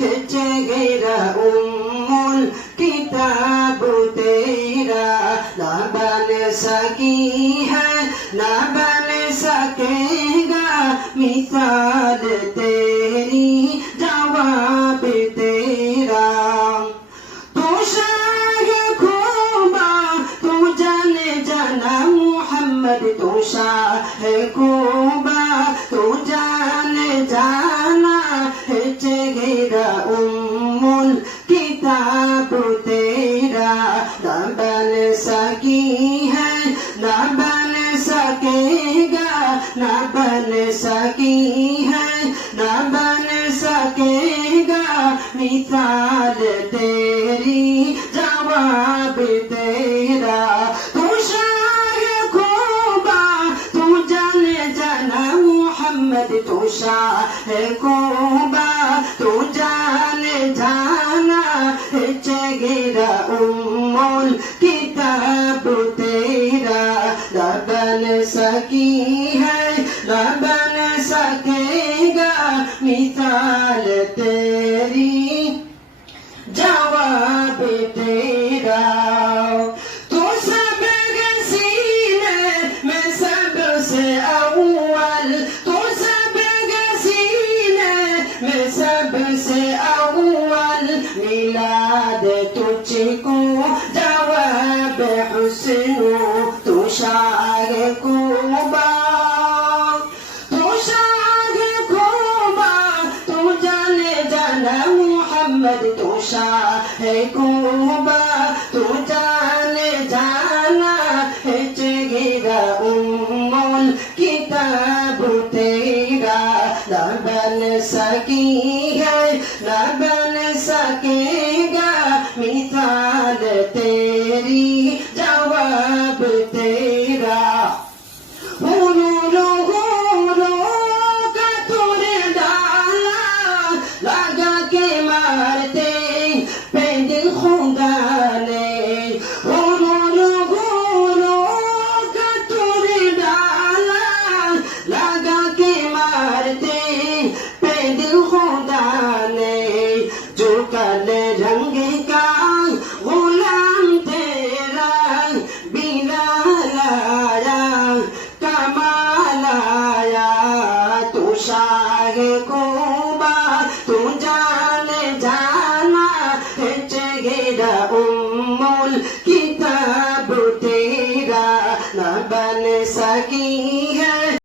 चेहरा उम्मुल किताब तेरा ना बन सकी है ना बन सकेगा मिसाल तेरी जवाब तेरा तू शाह खूबा तू जाने जाना मुहम्मद तू शाह खूबा तू जाने जाना है चेहरा उम्मुल किताब तेरा ना बन सकी है ना बन सकेगा ना बन सकी है ना बन सकेगा मिसाल तेरी जवाब तेरा तू शाह खूबा तू जाने जाना मुहम्मद तू शाह खूबा तू जाने जाना है चेहरा उम्मुल किताब तेरा ना बन सकी है ना बन सकेगा मिसाल तेरी जवाब तेरा तू सब गसीने में सबसे अव्वल तू सब गसीने में सबसे अव्वल मिलाद तुझको जवाब हुस्न तू शाह खूबा तू शाह खूबा तू जाने जाना मुहम्मद तू शाह खूबा तू जाने जाना है चेहरा उम्मुल किताब तेरा ना बन सकी है ना बन सकेगा मिसाल तेरी जवाब तेरा हुरूरो का तूने डाला लगा के मारते पे दिल खुदा ने हुरूरो का तूने डाला लगा के मारते पे दिल खुदा ने जो कल रंग का गुलाम तेरा बिना लाया कमाल आया तू शाह खूबा तू